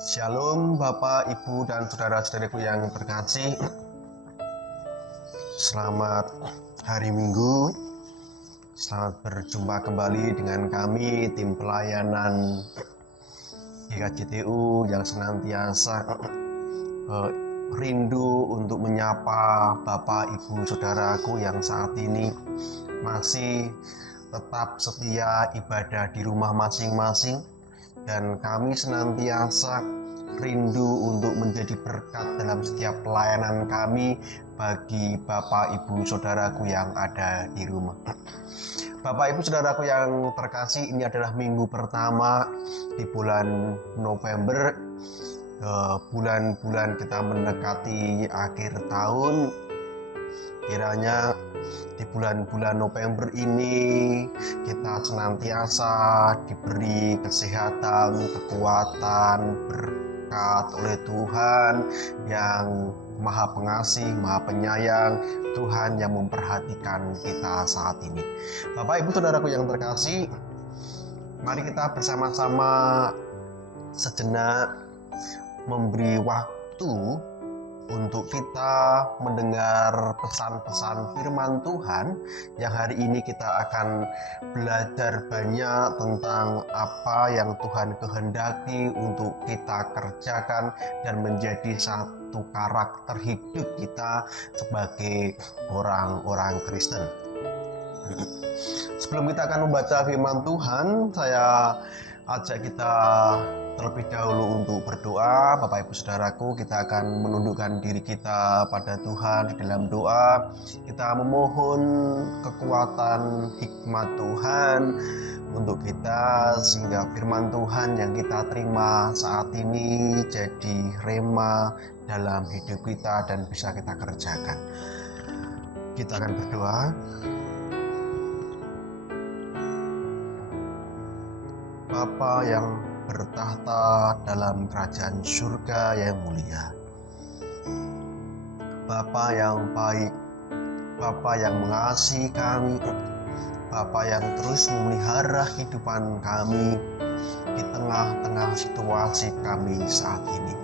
Shalom Bapak, Ibu, dan saudara-saudariku yang terkasih. Selamat hari Minggu. Selamat berjumpa kembali dengan kami, tim pelayanan GKJTU yang senantiasa rindu untuk menyapa Bapak, Ibu, saudaraku yang saat ini masih tetap setia ibadah di rumah masing-masing. Dan kami senantiasa rindu untuk menjadi berkat dalam setiap pelayanan kami bagi Bapak, Ibu, saudaraku yang ada di rumah. Bapak, Ibu, saudaraku yang terkasih, ini adalah minggu pertama di bulan November. Bulan-bulan kita mendekati akhir tahun. Kiranya di bulan-bulan November ini kita senantiasa diberi kesehatan, kekuatan, berkat oleh Tuhan yang Maha Pengasih, Maha Penyayang, Tuhan yang memperhatikan kita saat ini. Bapak, Ibu, saudaraku yang terkasih, mari kita bersama-sama sejenak memberi waktu untuk kita mendengar pesan-pesan firman Tuhan yang hari ini kita akan belajar banyak tentang apa yang Tuhan kehendaki untuk kita kerjakan dan menjadi satu karakter hidup kita sebagai orang-orang Kristen. Sebelum kita akan membaca firman Tuhan, saya ajak kita terlebih dahulu untuk berdoa. Bapak, Ibu, saudaraku, kita akan menundukkan diri kita pada Tuhan di dalam doa. Kita memohon kekuatan hikmat Tuhan untuk kita, sehingga firman Tuhan yang kita terima saat ini jadi rema dalam hidup kita dan bisa kita kerjakan. Kita akan berdoa. Bapa yang bertahta dalam kerajaan surga yang mulia, Bapa yang baik, Bapa yang mengasihi kami, Bapa yang terus memelihara kehidupan kami di tengah-tengah situasi kami saat ini.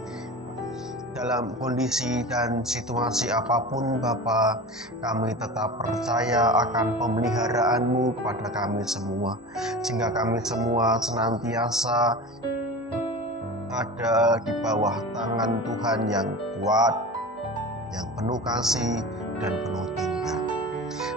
Dalam kondisi dan situasi apapun, Bapa, kami tetap percaya akan pemeliharaan-Mu kepada kami semua, sehingga kami semua senantiasa ada di bawah tangan Tuhan yang kuat, yang penuh kasih dan penuh cinta.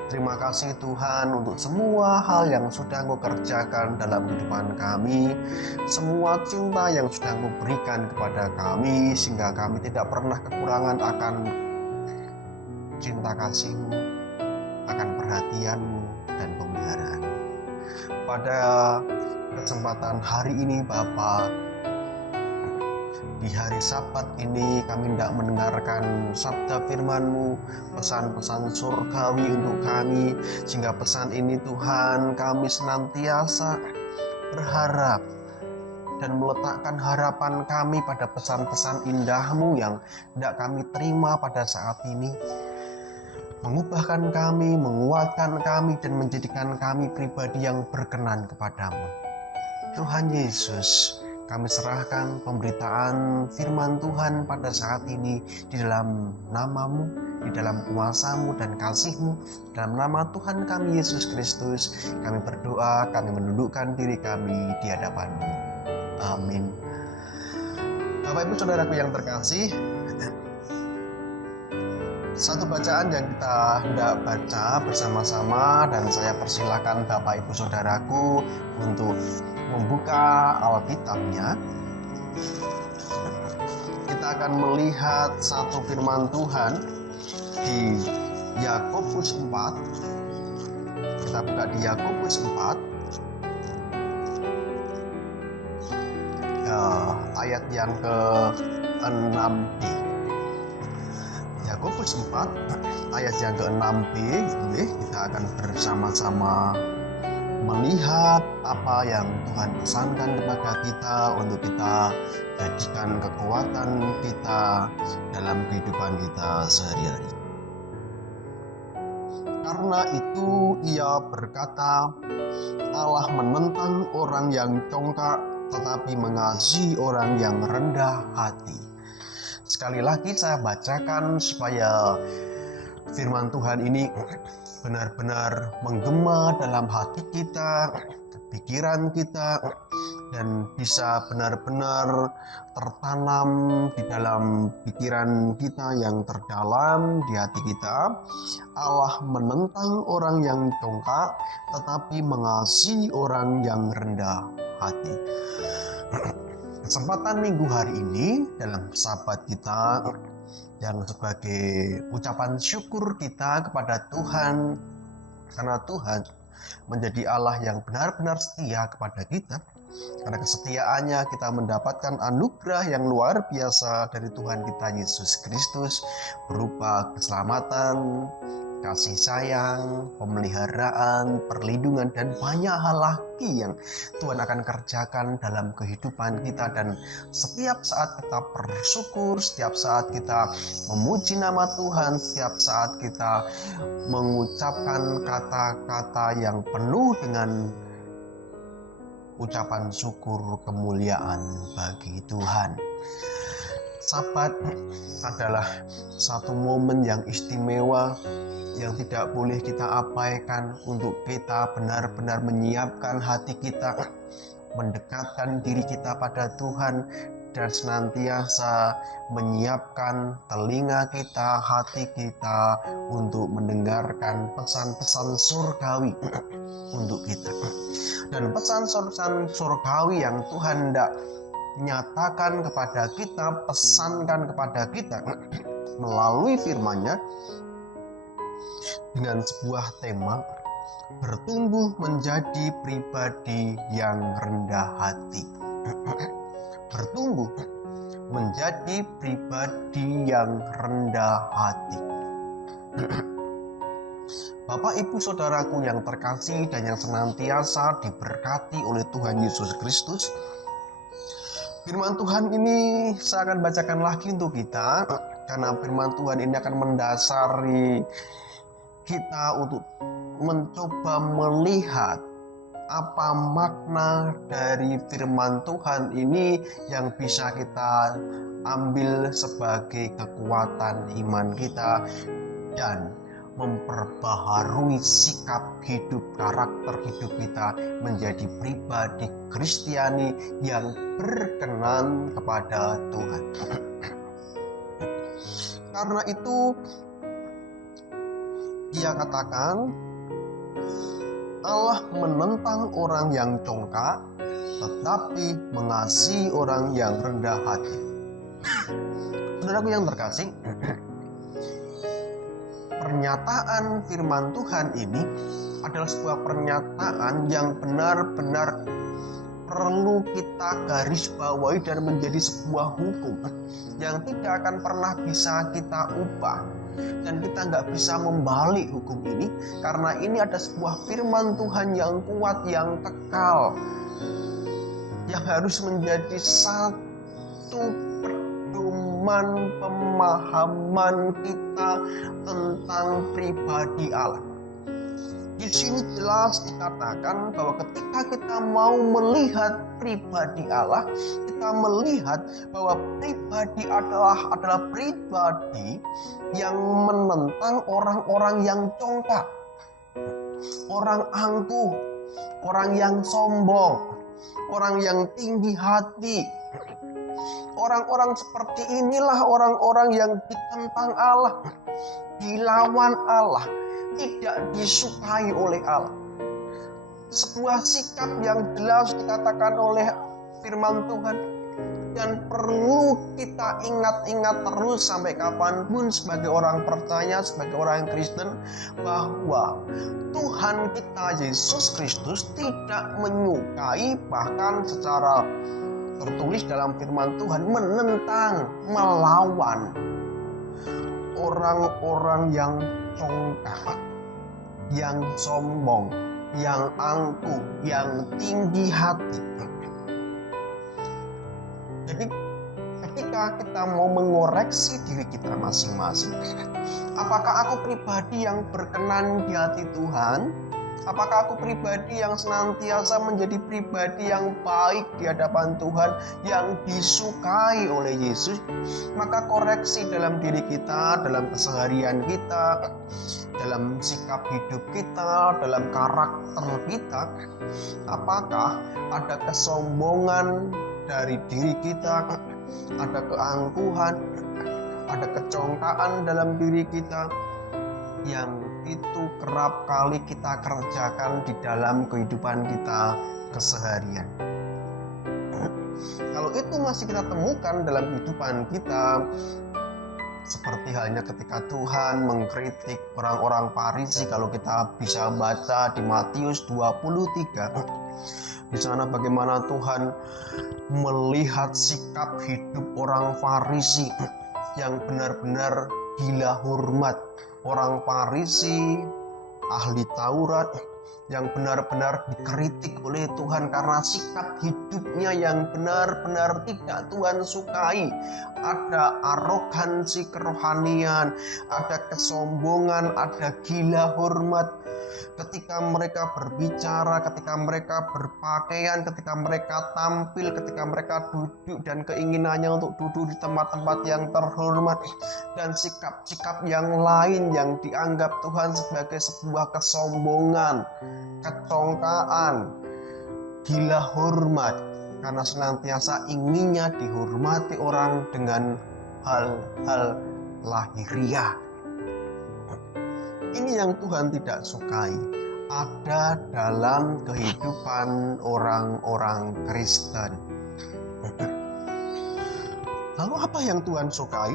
Terima kasih Tuhan untuk semua hal yang sudah Engkau kerjakan dalam kehidupan kami, semua cinta yang sudah Engkau berikan kepada kami, sehingga kami tidak pernah kekurangan akan cinta kasih-Mu, akan perhatian-Mu dan pemeliharaan-Mu. Pada kesempatan hari ini Bapa, di hari Sabat ini kami hendak mendengarkan sabda firman-Mu, pesan-pesan surgawi untuk kami, sehingga pesan ini Tuhan kami senantiasa berharap dan meletakkan harapan kami pada pesan-pesan indah-Mu yang hendak kami terima pada saat ini, mengubahkan kami, menguatkan kami, dan menjadikan kami pribadi yang berkenan kepadamu. Tuhan Yesus, kami serahkan pemberitaan firman Tuhan pada saat ini di dalam nama-Mu, di dalam kuasa-Mu dan kasih-Mu. Dalam nama Tuhan kami Yesus Kristus, kami berdoa, kami menundukkan diri kami di hadapan-Mu. Amin. Bapak, Ibu, saudaraku yang terkasih, satu bacaan yang kita hendak baca bersama-sama, dan saya persilakan Bapak, Ibu, saudaraku untuk membuka Alkitabnya. Kita akan melihat satu firman Tuhan di Yakobus 4. Kita buka di Yakobus 4 ayat yang ke-6b. Yakobus 4 ayat yang ke-6b. Kita akan bersama-sama melihat apa yang Tuhan pesankan kepada kita untuk kita jadikan kekuatan kita dalam kehidupan kita sehari-hari. Karena itu ia berkata, Allah menentang orang yang congkak tetapi mengasihi orang yang rendah hati. Sekali lagi saya bacakan supaya firman Tuhan ini benar-benar menggema dalam hati kita, pikiran kita, dan bisa benar-benar tertanam di dalam pikiran kita yang terdalam di hati kita. Allah menentang orang yang congkak, tetapi mengasihi orang yang rendah hati. Kesempatan minggu hari ini dalam sahabat kita yang sebagai ucapan syukur kita kepada Tuhan, karena Tuhan menjadi Allah yang benar-benar setia kepada kita. Karena kesetiaannya kita mendapatkan anugerah yang luar biasa dari Tuhan kita Yesus Kristus, berupa keselamatan, kasih sayang, pemeliharaan, perlindungan, dan banyak hal lagi yang Tuhan akan kerjakan dalam kehidupan kita. Dan setiap saat kita bersyukur, setiap saat kita memuji nama Tuhan, setiap saat kita mengucapkan kata-kata yang penuh dengan ucapan syukur kemuliaan bagi Tuhan. Sabat adalah satu momen yang istimewa yang tidak boleh kita abaikan untuk kita benar-benar menyiapkan hati kita, mendekatkan diri kita pada Tuhan, dan senantiasa menyiapkan telinga kita, hati kita untuk mendengarkan pesan-pesan surgawi untuk kita. Dan pesan-pesan surgawi yang Tuhan hendak nyatakan kepada kita, pesankan kepada kita melalui firman-Nya dengan sebuah tema, bertumbuh menjadi pribadi yang rendah hati. Bertumbuh menjadi pribadi yang rendah hati. Bapak, Ibu, Saudaraku yang terkasih dan yang senantiasa diberkati oleh Tuhan Yesus Kristus, firman Tuhan ini saya akan bacakan lagi untuk kita, karena firman Tuhan ini akan mendasari kita untuk mencoba melihat apa makna dari firman Tuhan ini yang bisa kita ambil sebagai kekuatan iman kita dan memperbaharui sikap hidup, karakter hidup kita menjadi pribadi Kristiani yang berkenan kepada Tuhan. Karena itu Dia katakan, Allah menentang orang yang congkak, tetapi mengasihi orang yang rendah hati. Saudaraku yang terkasih, pernyataan firman Tuhan ini adalah sebuah pernyataan yang benar-benar perlu kita garis bawahi dan menjadi sebuah hukum yang tidak akan pernah bisa kita ubah. Dan kita nggak bisa membalik hukum ini, karena ini ada sebuah firman Tuhan yang kuat, yang kekal, yang harus menjadi satu pedoman pemahaman kita tentang pribadi Allah. Di sini jelas dikatakan bahwa ketika kita mau melihat pribadi Allah, kita melihat bahwa pribadi adalah pribadi yang menentang orang-orang yang congkak, orang angkuh, orang yang sombong, orang yang tinggi hati. Orang-orang seperti inilah orang-orang yang ditentang Allah, dilawan Allah, tidak disukai oleh Allah. Sebuah sikap yang jelas dikatakan oleh firman Tuhan, dan perlu kita ingat-ingat terus sampai kapanpun sebagai orang percaya, sebagai orang Kristen, bahwa Tuhan kita Yesus Kristus tidak menyukai, bahkan secara tertulis dalam firman Tuhan, menentang, melawan orang-orang yang congkak, yang sombong, yang angkuh, yang tinggi hati. Jadi ketika kita mau mengoreksi diri kita masing-masing, apakah aku pribadi yang berkenan di hati Tuhan, Apakah aku pribadi yang senantiasa menjadi pribadi yang baik di hadapan Tuhan, yang disukai oleh Yesus? Maka koreksi dalam diri kita, dalam keseharian kita, dalam sikap hidup kita, dalam karakter kita. Apakah ada kesombongan dari diri kita, ada keangkuhan, ada kecongkaan dalam diri kita, yang itu kerap kali kita kerjakan di dalam kehidupan kita keseharian. Kalau itu masih kita temukan dalam kehidupan kita, seperti halnya ketika Tuhan mengkritik orang-orang Farisi, kalau kita bisa baca di Matius 23, di sana bagaimana Tuhan melihat sikap hidup orang Farisi yang benar-benar gila hormat. Orang Farisi, ahli Taurat, yang benar-benar dikritik oleh Tuhan karena sikap hidupnya yang benar-benar tidak Tuhan sukai. Ada arogansi kerohanian, ada kesombongan, ada gila hormat. Ketika mereka berbicara, ketika mereka berpakaian, ketika mereka tampil, ketika mereka duduk dan keinginannya untuk duduk di tempat-tempat yang terhormat, dan sikap-sikap yang lain yang dianggap Tuhan sebagai sebuah kesombongan, kecongkaan, gila hormat, karena senantiasa inginnya dihormati orang dengan hal-hal lahiriah. Ini yang Tuhan tidak sukai, ada dalam kehidupan orang-orang Kristen. Lalu apa yang Tuhan sukai?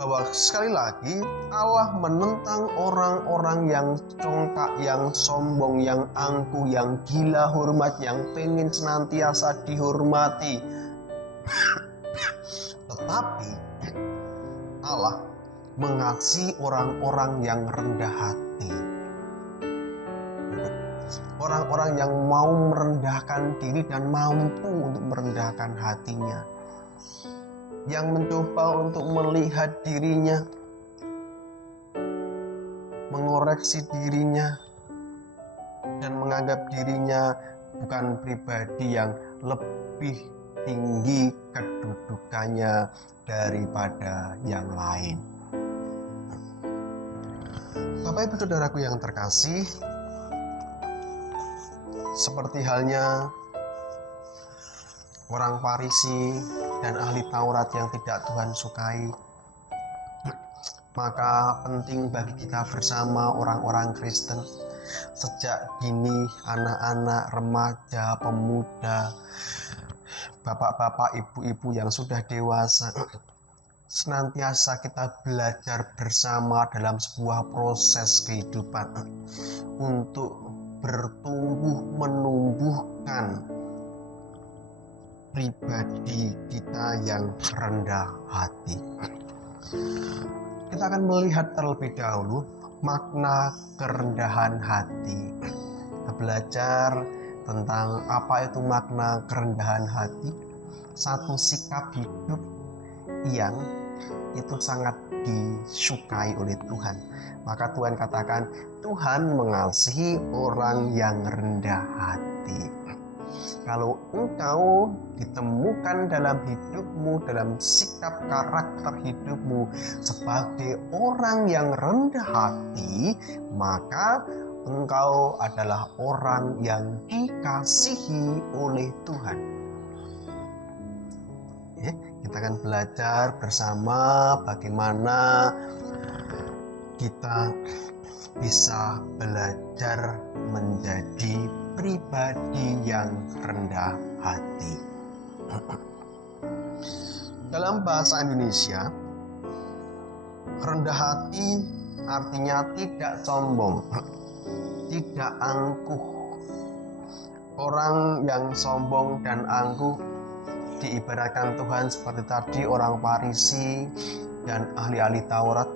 Bahwa sekali lagi Allah menentang orang-orang yang congkak, yang sombong, yang angkuh, yang gila hormat, yang pengen senantiasa dihormati. Tetapi Allah mengasihi orang-orang yang rendah hati, orang-orang yang mau merendahkan diri dan mampu untuk merendahkan hatinya, yang mencoba untuk melihat dirinya, mengoreksi dirinya, dan menganggap dirinya bukan pribadi yang lebih tinggi kedudukannya daripada yang lain. Bapak Ibu Saudaraku yang terkasih, seperti halnya orang Farisi dan ahli Taurat yang tidak Tuhan sukai, maka penting bagi kita bersama orang-orang Kristen sejak dini, anak-anak, remaja, pemuda, bapak-bapak, ibu-ibu yang sudah dewasa, senantiasa kita belajar bersama dalam sebuah proses kehidupan untuk bertumbuh menumbuhkan pribadi kita yang rendah hati. Kita akan melihat terlebih dahulu makna kerendahan hati. Kita belajar tentang apa itu makna kerendahan hati. Satu sikap hidup yang itu sangat disukai oleh Tuhan. Maka Tuhan katakan, Tuhan mengasihi orang yang rendah hati. Kalau engkau ditemukan dalam hidupmu, dalam sikap karakter hidupmu sebagai orang yang rendah hati, maka engkau adalah orang yang dikasihi oleh Tuhan. Kita akan belajar bersama bagaimana kita bisa belajar menjadi pribadi yang rendah hati. Dalam bahasa Indonesia, rendah hati artinya tidak sombong, tidak angkuh. Orang yang sombong dan angkuh diibaratkan Tuhan seperti tadi orang Farisi dan ahli-ahli Taurat.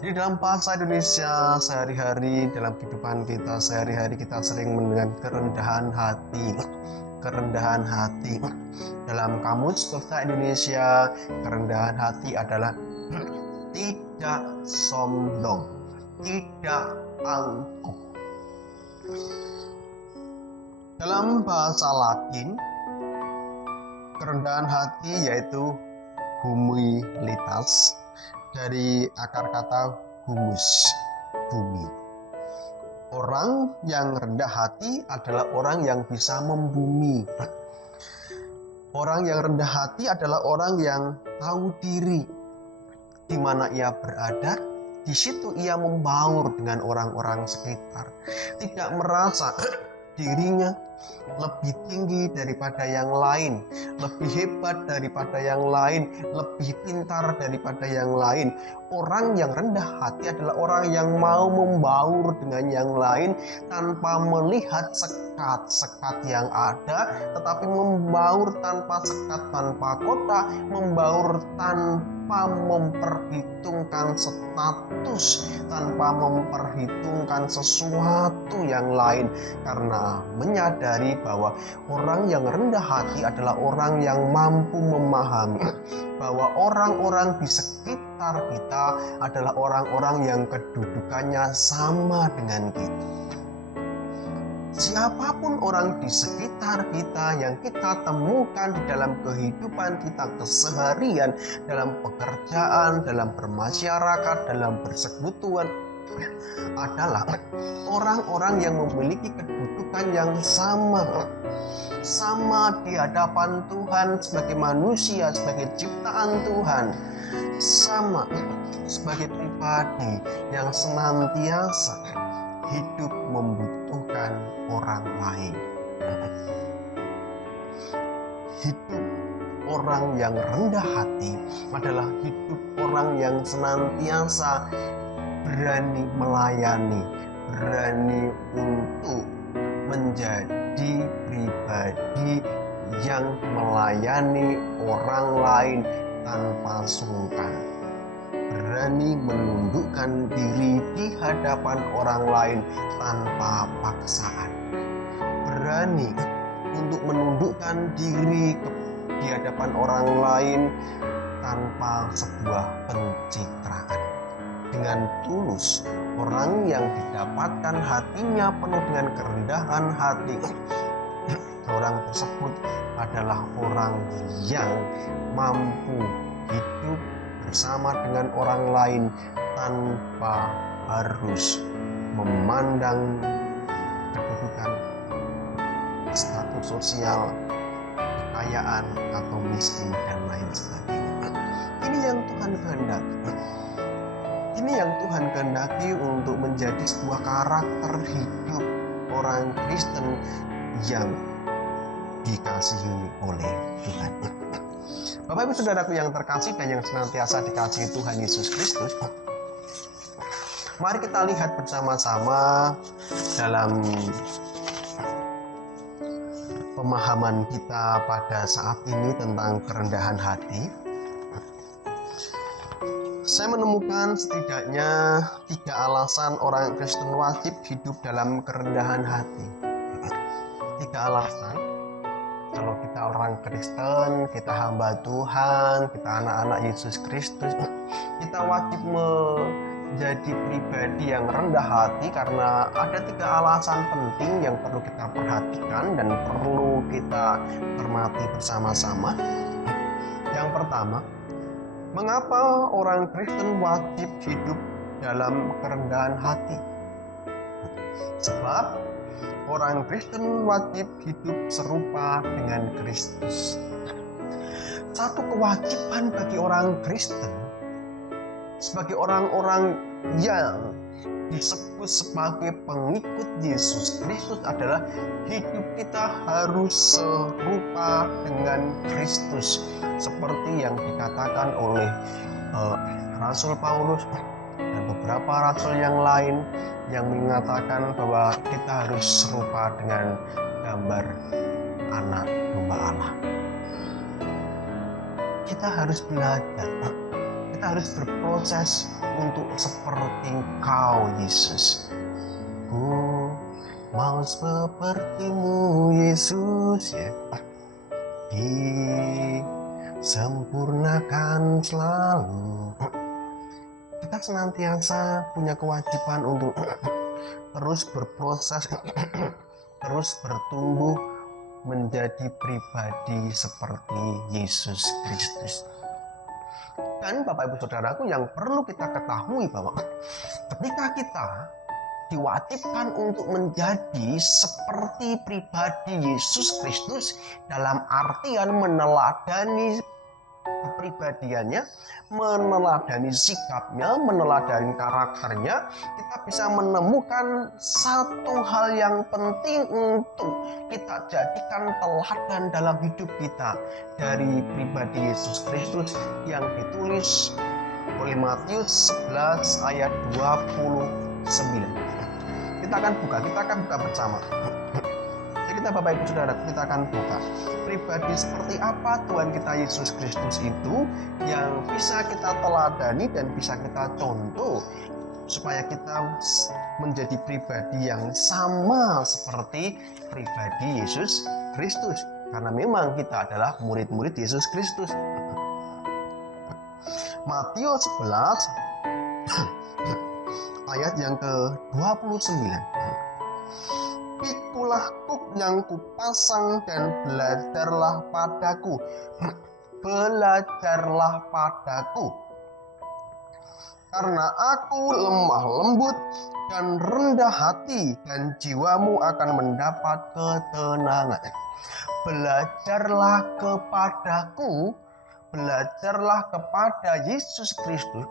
Jadi dalam bahasa Indonesia sehari-hari, dalam kehidupan kita sehari-hari, kita sering mendengar kerendahan hati. Kerendahan hati. Dalam kamus bahasa Indonesia, kerendahan hati adalah tidak sombong, tidak angkuh. Dalam bahasa Latin, kerendahan hati yaitu humilitas, dari akar kata humus, bumi. Orang yang rendah hati adalah orang yang bisa membumi. Orang yang rendah hati adalah orang yang tahu diri. Di mana ia berada, di situ ia membaur dengan orang-orang sekitar. Tidak merasa dirinya lebih tinggi daripada yang lain, lebih hebat daripada yang lain, lebih pintar daripada yang lain. Orang yang rendah hati adalah orang yang mau membaur dengan yang lain tanpa melihat sekat-sekat yang ada, tetapi membaur tanpa sekat, tanpa kota, membaur tanpa memperhitungkan status, tanpa memperhitungkan sesuatu yang lain, karena menyadari bahwa orang yang rendah hati adalah orang yang mampu memahami bahwa orang-orang di sekitar kita adalah orang-orang yang kedudukannya sama dengan kita. Siapapun orang di sekitar kita yang kita temukan di dalam kehidupan kita keseharian, dalam pekerjaan, dalam bermasyarakat, dalam persekutuan, adalah orang-orang yang memiliki kedudukan yang sama di hadapan Tuhan sebagai manusia, sebagai ciptaan Tuhan, sama sebagai pribadi yang senantiasa hidup membutuhkan orang lain. Hidup orang yang rendah hati adalah hidup orang yang senantiasa berani melayani, berani untuk menjadi pribadi yang melayani orang lain tanpa sungkan, berani menundukkan diri di hadapan orang lain tanpa paksaan, berani untuk menundukkan diri di hadapan orang lain tanpa sebuah pencitraan. Dengan tulus, orang yang didapatkan hatinya penuh dengan kerendahan hati, orang tersebut adalah orang yang mampu hidup bersama dengan orang lain tanpa harus memandang kedudukan, status sosial, kekayaan atau miskin dan lain sebagainya. Ini yang Tuhan kehendaki. Ini yang Tuhan kehendaki untuk menjadi sebuah karakter hidup orang Kristen yang dikasihi oleh Tuhan. Bapak Ibu Saudaraku yang terkasih dan yang senantiasa dikasihi Tuhan Yesus Kristus, mari kita lihat bersama-sama dalam pemahaman kita pada saat ini tentang kerendahan hati. Saya menemukan setidaknya 3 alasan orang Kristen wajib hidup dalam kerendahan hati. 3 alasan. Kalau kita orang Kristen, kita hamba Tuhan, kita anak-anak Yesus Kristus, kita wajib menjadi pribadi yang rendah hati karena ada 3 alasan penting yang perlu kita perhatikan dan perlu kita cermati bersama-sama. Yang pertama, mengapa orang Kristen wajib hidup dalam kerendahan hati? Sebab orang Kristen wajib hidup serupa dengan Kristus. Satu kewajiban bagi orang Kristen sebagai orang-orang yang disebut sebagai pengikut Yesus Kristus adalah hidup kita harus serupa dengan Kristus, seperti yang dikatakan oleh Rasul Paulus dan beberapa rasul yang lain yang mengatakan bahwa kita harus serupa dengan gambar anak domba Allah. Kita harus belajar, kita harus berproses untuk seperti Engkau Yesus. Ku mau sepertimu Yesus, ya, disempurnakan selalu. Kita senantiasa punya kewajiban untuk terus berproses, terus bertumbuh menjadi pribadi seperti Yesus Kristus. Dan Bapak Ibu Saudaraku, yang perlu kita ketahui bahwa ketika kita diwajibkan untuk menjadi seperti pribadi Yesus Kristus, dalam artian meneladani kepribadiannya, meneladani sikapnya, meneladani karakternya, kita bisa menemukan satu hal yang penting untuk kita jadikan teladan dalam hidup kita dari pribadi Yesus Kristus yang ditulis oleh Matius 11 ayat 29. Kita akan buka bersama. Kita Bapak Ibu Saudara, kita akan buka pribadi seperti apa Tuhan kita Yesus Kristus itu yang bisa kita teladani dan bisa kita contoh supaya kita menjadi pribadi yang sama seperti pribadi Yesus Kristus, karena memang kita adalah murid-murid Yesus Kristus. Matius 11 ayat yang ke-29. Pikulah kuk yang kupasang dan belajarlah padaku. Belajarlah padaku. Karena aku lemah lembut dan rendah hati, dan jiwamu akan mendapat ketenangan. Belajarlah kepadaku. Belajarlah kepada Yesus Kristus,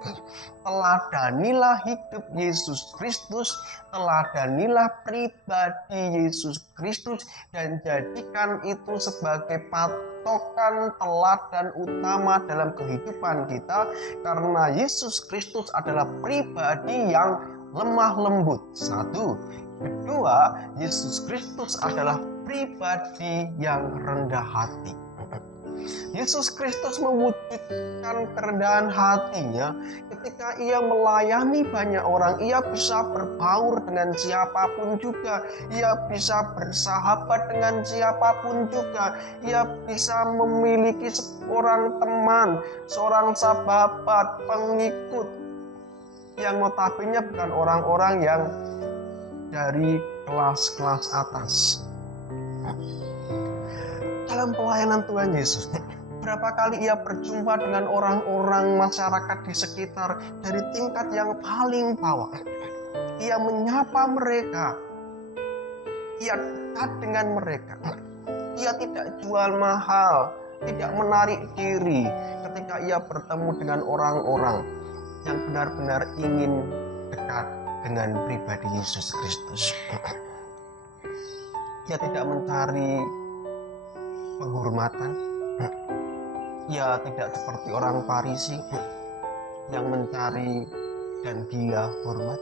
teladanilah hidup Yesus Kristus, teladanilah pribadi Yesus Kristus, dan jadikan itu sebagai patokan teladan utama dalam kehidupan kita, karena Yesus Kristus adalah pribadi yang lemah lembut. Satu. Kedua, Yesus Kristus adalah pribadi yang rendah hati. Yesus Kristus mewujudkan kerendahan hatinya ketika ia melayani banyak orang. Ia bisa berbaur dengan siapapun juga. Ia bisa bersahabat dengan siapapun juga. Ia bisa memiliki seorang teman, seorang sahabat, pengikut yang notabene bukan orang-orang yang dari kelas-kelas atas. Dalam pelayanan Tuhan Yesus, berapa kali ia berjumpa dengan orang-orang masyarakat di sekitar dari tingkat yang paling bawah. Ia menyapa mereka, ia dekat dengan mereka. Ia tidak jual mahal, tidak menarik diri ketika ia bertemu dengan orang-orang yang benar-benar ingin dekat dengan pribadi Yesus Kristus. Ia tidak mencari penghormatan. Ia tidak seperti orang Farisi yang mencari dan gila hormat.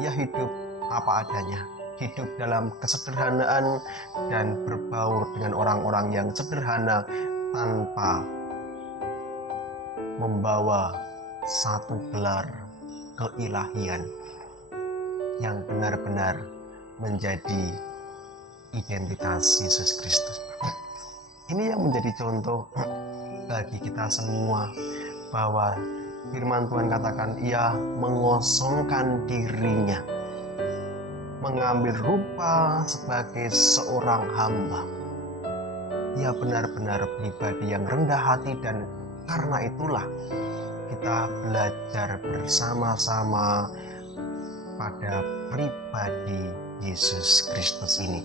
Ia hidup apa adanya, hidup dalam kesederhanaan dan berbaur dengan orang-orang yang sederhana tanpa membawa satu gelar keilahian yang benar-benar menjadi identitas Yesus Kristus. Ini yang menjadi contoh bagi kita semua, bahwa firman Tuhan katakan ia mengosongkan dirinya, mengambil rupa sebagai seorang hamba. Ia benar-benar pribadi yang rendah hati, dan karena itulah kita belajar bersama-sama pada pribadi Yesus Kristus ini,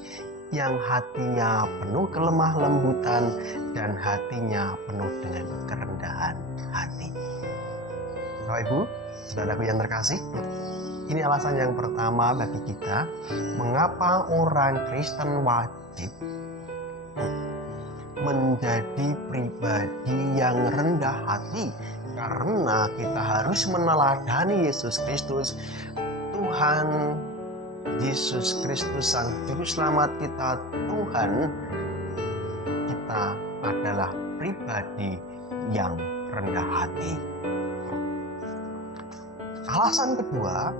yang hatinya penuh kelemah lembutan dan hatinya penuh dengan kerendahan hati. Bapak Ibu, saudaraku yang terkasih, ini alasan yang pertama bagi kita mengapa orang Kristen wajib menjadi pribadi yang rendah hati, karena kita harus meneladani Yesus Kristus, Tuhan Yesus Kristus Sang Juru Selamat kita, Tuhan kita adalah pribadi yang rendah hati. Alasan kedua,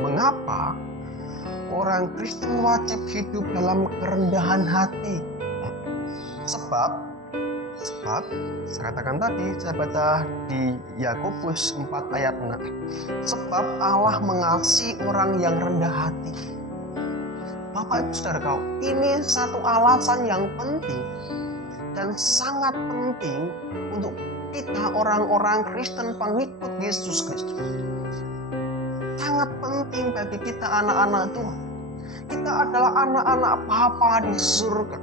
mengapa orang Kristen wajib hidup dalam kerendahan hati? Sebab Sebab, saya katakan tadi, saya baca di Yakobus 4 ayat 6. Sebab Allah mengasihi orang yang rendah hati. Bapak Ibu Saudara, ini satu alasan yang penting dan sangat penting untuk kita orang-orang Kristen pengikut Yesus Kristus. Sangat penting bagi kita anak-anak Tuhan. Kita adalah anak-anak Bapa di surga.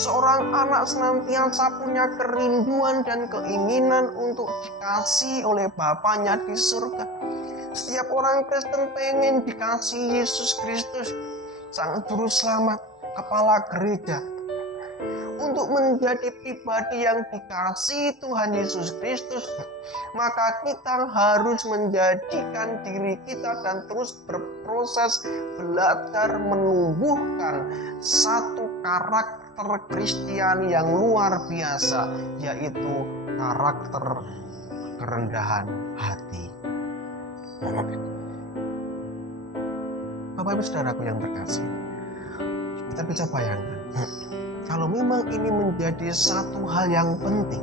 Seorang anak senantiasa punya kerinduan dan keinginan untuk dikasihi oleh Bapaknya di surga. Setiap orang Kristen pengen dikasihi Yesus Kristus, Sang Juru Selamat, Kepala Gereja, untuk menjadi pribadi yang dikasihi Tuhan Yesus Kristus. Maka kita harus menjadikan diri kita dan terus berproses belajar menumbuhkan satu karakter Kristiani yang luar biasa, yaitu karakter kerendahan hati. Bapak Ibu Saudaraku yang terkasih, kita bisa bayangkan kalau memang ini menjadi satu hal yang penting,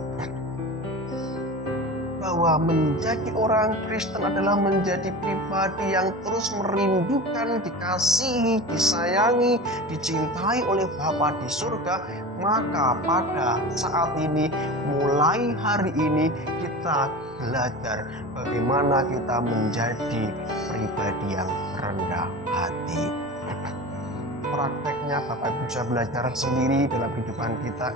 bahwa menjadi orang Kristen adalah menjadi pribadi yang terus merindukan, dikasihi, disayangi, dicintai oleh Bapa di surga, maka pada saat ini, mulai hari ini, kita belajar bagaimana kita menjadi pribadi yang rendah hati. Prakteknya Bapak Ibu bisa belajar sendiri dalam kehidupan kita,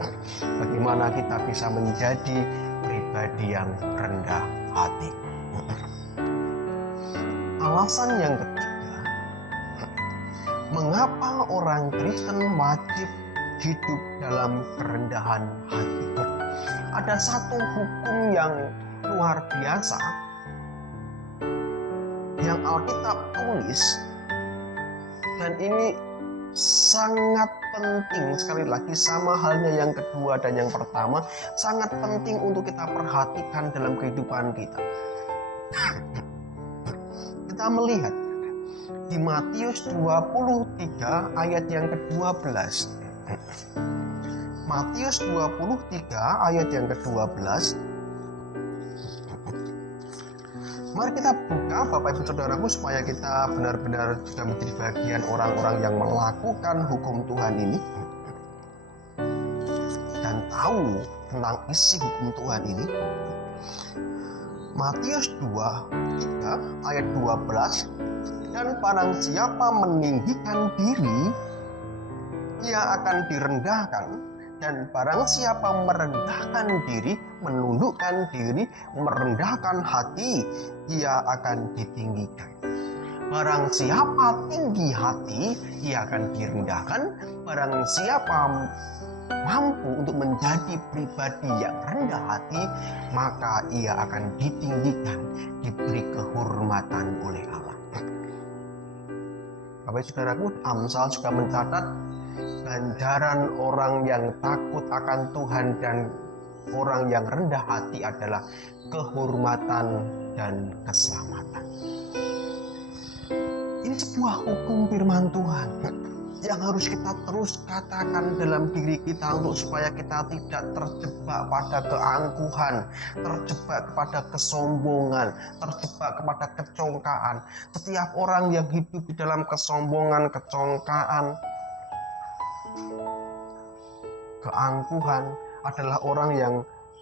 bagaimana kita bisa menjadi pribadi yang rendah hati. Alasan yang ketiga, mengapa orang Kristen wajib hidup dalam kerendahan hati? Ada satu hukum yang luar biasa yang Alkitab tulis, dan ini sangat penting, sekali lagi sama halnya yang kedua dan yang pertama, sangat penting untuk kita perhatikan dalam kehidupan kita. Kita melihat di Matius 23 ayat yang ke-12. Matius 23 ayat yang ke-12. Mari kita buka Bapak Ibu Saudaraku, supaya kita benar-benar juga menjadi bagian orang-orang yang melakukan hukum Tuhan ini dan tahu tentang isi hukum Tuhan ini. Matius 23 ayat 12. Dan barang siapa meninggikan diri, ia akan direndahkan, dan barang siapa merendahkan diri, menundukkan diri, merendahkan hati, ia akan ditinggikan. Barang siapa tinggi hati, ia akan direndahkan. Barang siapa mampu untuk menjadi pribadi yang rendah hati, maka ia akan ditinggikan, diberi kehormatan oleh Allah. Bapak Saudaraku, Amsal juga mencatat ganjaran orang yang takut akan Tuhan dan orang yang rendah hati adalah kehormatan dan keselamatan. Ini sebuah hukum firman Tuhan yang harus kita terus katakan dalam diri kita, untuk supaya kita tidak terjebak pada keangkuhan, terjebak kepada kesombongan, terjebak kepada kecongkaan. Setiap orang yang hidup di dalam kesombongan, kecongkaan, keangkuhan adalah orang yang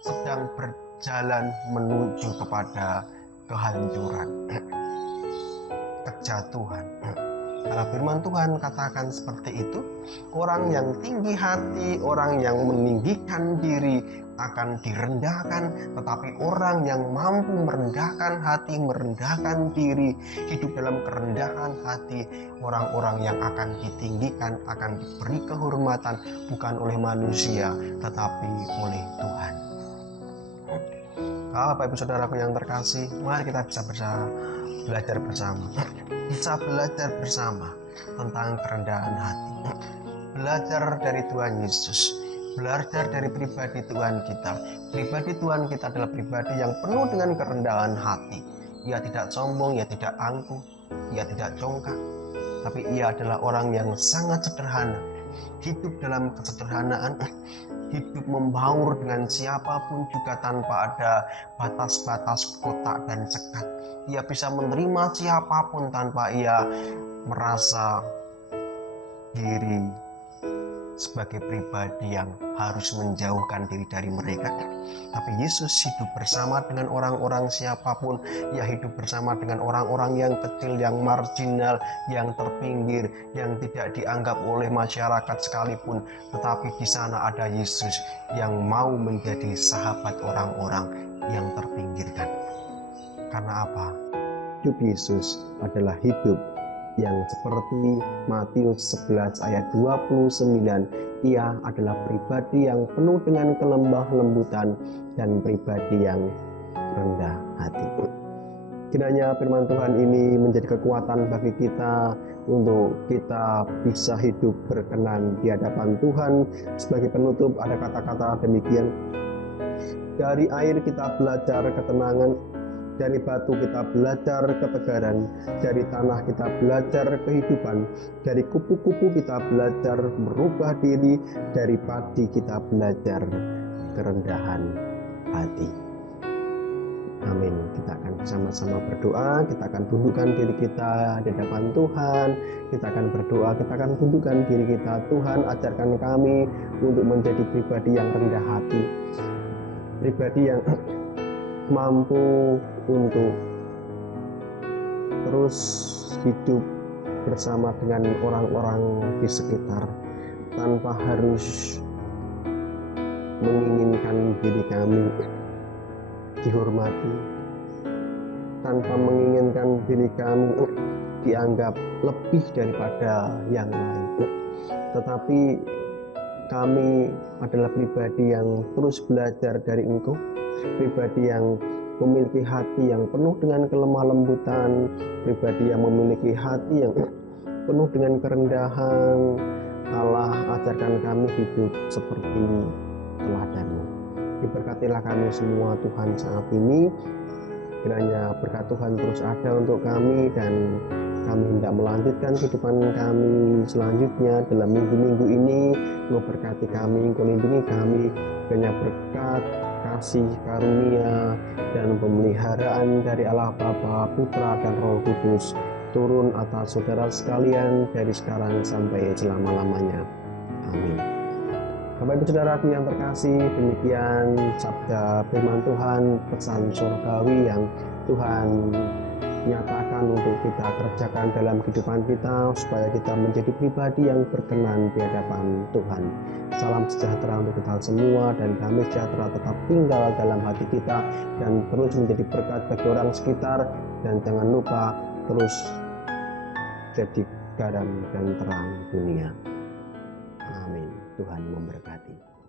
sedang berjalan menuju kepada kehancuran, kejatuhan. Karena firman Tuhan katakan seperti itu, orang yang tinggi hati, orang yang meninggikan diri akan direndahkan, tetapi orang yang mampu merendahkan hati, merendahkan diri, hidup dalam kerendahan hati, orang-orang yang akan ditinggikan, akan diberi kehormatan bukan oleh manusia, tetapi oleh Tuhan. Bapak Ibu Saudaraku yang terkasih, mari kita bisa belajar bersama. Bisa belajar bersama tentang kerendahan hati. Belajar dari Tuhan Yesus. Belajar dari pribadi Tuhan kita. Pribadi Tuhan kita adalah pribadi yang penuh dengan kerendahan hati. Ia tidak sombong, ia tidak angkuh, ia tidak congkak. Tapi ia adalah orang yang sangat sederhana. Hidup dalam kesederhanaan, hidup membaur dengan siapapun juga tanpa ada batas-batas kotak dan sekat. Ia bisa menerima siapapun tanpa ia merasa diri sebagai pribadi yang harus menjauhkan diri dari mereka. Tapi Yesus hidup bersama dengan orang-orang siapapun. Ia hidup bersama dengan orang-orang yang kecil, yang marginal, yang terpinggir, yang tidak dianggap oleh masyarakat sekalipun. Tetapi di sana ada Yesus yang mau menjadi sahabat orang-orang yang terpinggirkan. Karena apa? Hidup Yesus adalah hidup yang seperti Matius 11 ayat 29, ia adalah pribadi yang penuh dengan kelembah lembutan dan pribadi yang rendah hati. Kiranya firman Tuhan ini menjadi kekuatan bagi kita untuk kita bisa hidup berkenan di hadapan Tuhan. Sebagai penutup ada kata-kata demikian, dari air kita belajar ketenangan, dari batu kita belajar ketegaran, dari tanah kita belajar kehidupan, dari kupu-kupu kita belajar merubah diri, dari padi kita belajar kerendahan hati. Amin. Kita akan bersama-sama berdoa, kita akan tundukkan diri kita di hadapan Tuhan, kita akan berdoa, kita akan tundukkan diri kita. Tuhan, ajarkan kami untuk menjadi pribadi yang rendah hati, pribadi yang mampu untuk terus hidup bersama dengan orang-orang di sekitar tanpa harus menginginkan diri kami dihormati, tanpa menginginkan diri kami dianggap lebih daripada yang lain. Tetapi kami adalah pribadi yang terus belajar dari Engkau, pribadi yang memiliki hati yang penuh dengan kelemah lembutan, pribadi yang memiliki hati yang penuh dengan kerendahan. Allah, ajarkan kami hidup seperti teladan-Mu. Diberkatilah kami semua Tuhan saat ini. Kiranya berkat Tuhan terus ada untuk kami, dan kami hendak melanjutkan kehidupan kami selanjutnya dalam minggu-minggu ini. Engkau berkati kami, Engkau lindungi kami. Kiranya berkat, kasih, karunia, dan pemeliharaan dari Allah Bapa, Putra, dan Roh Kudus turun atas saudara sekalian dari sekarang sampai selama-lamanya. Amin. Bapak Ibu Saudaraku yang terkasih, demikian sabda firman Tuhan, pesan surgawi yang Tuhan nyatakan untuk kita kerjakan dalam kehidupan kita, supaya kita menjadi pribadi yang berkenan di hadapan Tuhan. Salam sejahtera untuk kita semua, dan damai sejahtera tetap tinggal dalam hati kita dan terus menjadi berkat bagi orang sekitar. Dan jangan lupa terus jadi garam dan terang dunia. Amin. Tuhan memberkati.